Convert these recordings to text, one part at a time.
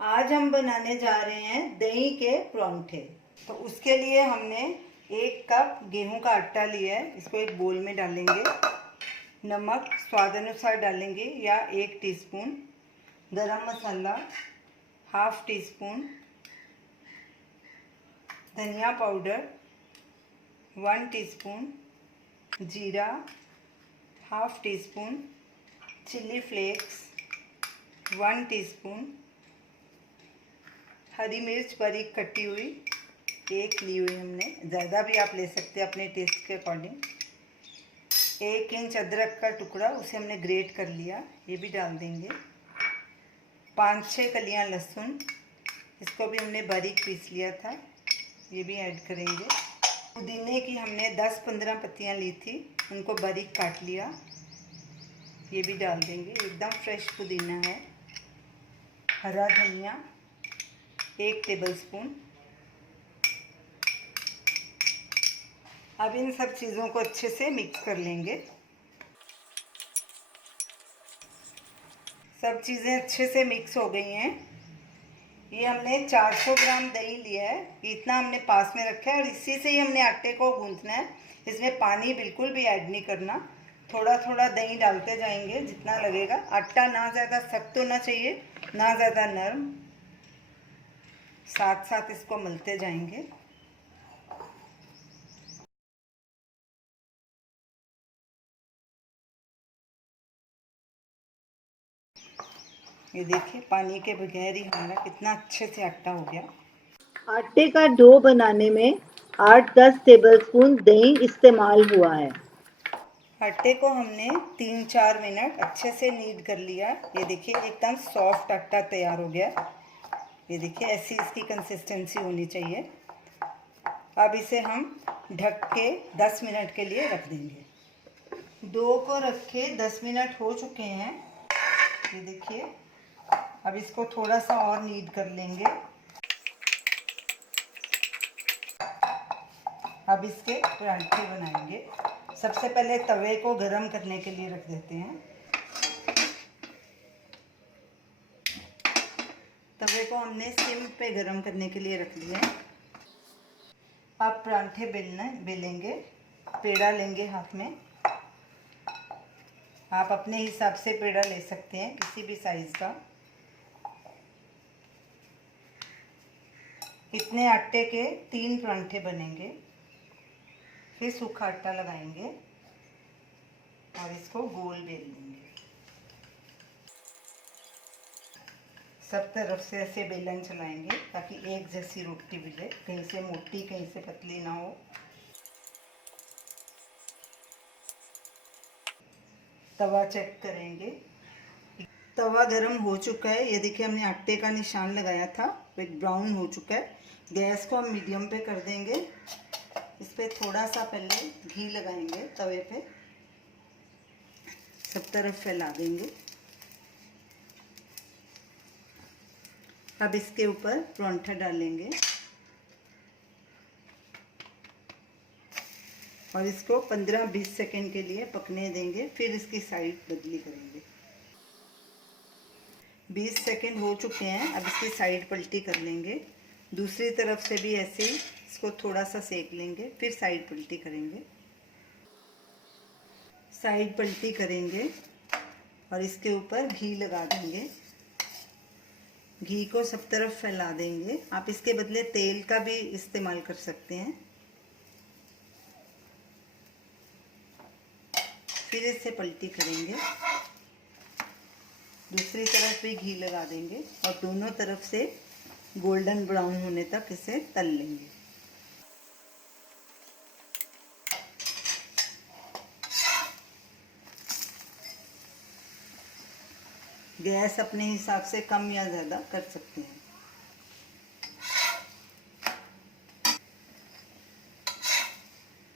आज हम बनाने जा रहे हैं दही के परांठे। तो उसके लिए हमने 1 कप गेहूं का आटा लिया है, इसको एक बोल में डालेंगे। नमक स्वाद अनुसार डालेंगे या 1 टीस्पून। गरम मसाला ½ टीस्पून। धनिया पाउडर 1 टीस्पून। जीरा ½ टीस्पून। Chilli flakes 1 teaspoon. हरी मिर्च बारीक कटी हुई 1 ली हुई हमने, ज़्यादा भी आप ले सकते हैं अपने टेस्ट के अकॉर्डिंग। 1 इंच अदरक का टुकड़ा, उसे हमने ग्रेट कर लिया, ये भी डाल देंगे। 5-6 कलियां लहसुन, इसको भी हमने बारीक पीस लिया था, ये भी ऐड करेंगे। पुदीने की हमने 10-15 पत्तियां ली थी, उनको बारीक काट लिया, ये भी डाल देंगे। एकदम फ्रेश पुदीना है। हरा धनिया 1 टेबलस्पून। अब इन सब चीज़ों को अच्छे से मिक्स कर लेंगे। सब चीज़ें अच्छे से मिक्स हो गई हैं। ये हमने 400 ग्राम दही लिया है, इतना हमने पास में रखा है और इसी से ही हमने आटे को गूंथना है। इसमें पानी बिल्कुल भी ऐड नहीं करना, थोड़ा थोड़ा दही डालते जाएंगे जितना लगेगा। आटा ना ज़्यादा सख्त होना चाहिए ना ज़्यादा नरम, साथ साथ इसको मलते जाएंगे। ये देखिए पानी के बगैर ही हमारा कितना अच्छे से आटा हो गया। आटे का डो बनाने में 8-10 टेबलस्पून दही इस्तेमाल हुआ है। आटे को हमने 3-4 मिनट अच्छे से नीड कर लिया। ये देखिए एकदम सॉफ्ट आटा तैयार हो गया। ये देखिए ऐसी इसकी कंसिस्टेंसी होनी चाहिए। अब इसे हम ढक के 10 मिनट के लिए रख देंगे। डो को रख के 10 मिनट हो चुके हैं। ये देखिए अब इसको थोड़ा सा और नीड कर लेंगे। अब इसके परांठे बनाएंगे। सबसे पहले तवे को गरम करने के लिए रख देते हैं। तवे को हमने सिम पे गरम करने के लिए रख दिया। अब परांठे बेलेंगे। पेड़ा लेंगे हाथ में। आप अपने हिसाब से पेड़ा ले सकते हैं, किसी भी साइज़ का। इतने आटे के 3 परांठे बनेंगे। फिर सूखा आटा लगाएंगे और इसको गोल बेल लेंगे। सब तरफ से ऐसे बेलन चलाएंगे ताकि एक जैसी रोटी मिले, कहीं से मोटी कहीं से पतली ना हो। तवा चेक करेंगे। तवा गरम हो चुका है। ये देखिए हमने आटे का निशान लगाया था, एक ब्राउन हो चुका है। गैस को हम मीडियम पे कर देंगे। इस पर थोड़ा सा पहले घी लगाएंगे, तवे पे सब तरफ फैला देंगे। अब इसके ऊपर परांठा डालेंगे और इसको 15-20 सेकंड के लिए पकने देंगे। फिर इसकी साइड बदली करेंगे। 20 सेकंड हो चुके हैं। अब इसकी साइड पलटी कर लेंगे। दूसरी तरफ से भी ऐसे ही इसको थोड़ा सा सेक लेंगे, फिर साइड पलटी करेंगे। साइड पलटी करेंगे और इसके ऊपर घी लगा देंगे। घी को सब तरफ फैला देंगे। आप इसके बदले तेल का भी इस्तेमाल कर सकते हैं। फिर इसे पलटी करेंगे। दूसरी तरफ भी घी लगा देंगे और दोनों तरफ से गोल्डन ब्राउन होने तक इसे तल लेंगे। गैस अपने हिसाब से कम या ज़्यादा कर सकते हैं।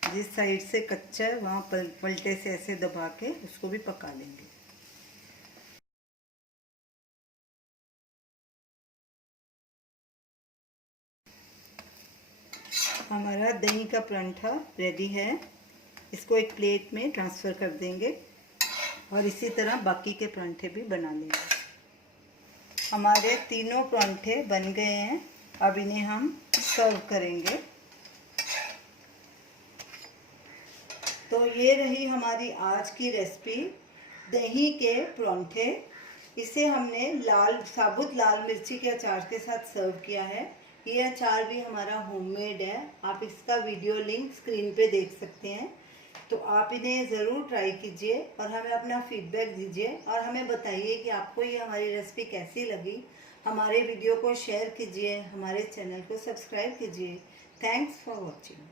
जिस साइड से कच्चा है वहाँ पलटे से ऐसे दबा के उसको भी पका लेंगे। हमारा दही का परांठा रेडी है। इसको एक प्लेट में ट्रांसफ़र कर देंगे और इसी तरह बाकी के परांठे भी बना लेंगे। हमारे तीनों परांठे बन गए हैं। अब इन्हें हम सर्व करेंगे। तो ये रही हमारी आज की रेसिपी, दही के परांठे। इसे हमने साबुत लाल मिर्ची के अचार के साथ सर्व किया है। ये अचार भी हमारा होममेड है। आप इसका वीडियो लिंक स्क्रीन पे देख सकते हैं। तो आप इन्हें ज़रूर ट्राई कीजिए और हमें अपना फीडबैक दीजिए और हमें बताइए कि आपको ये हमारी रेसिपी कैसी लगी। हमारे वीडियो को शेयर कीजिए, हमारे चैनल को सब्सक्राइब कीजिए। Thanks for watching.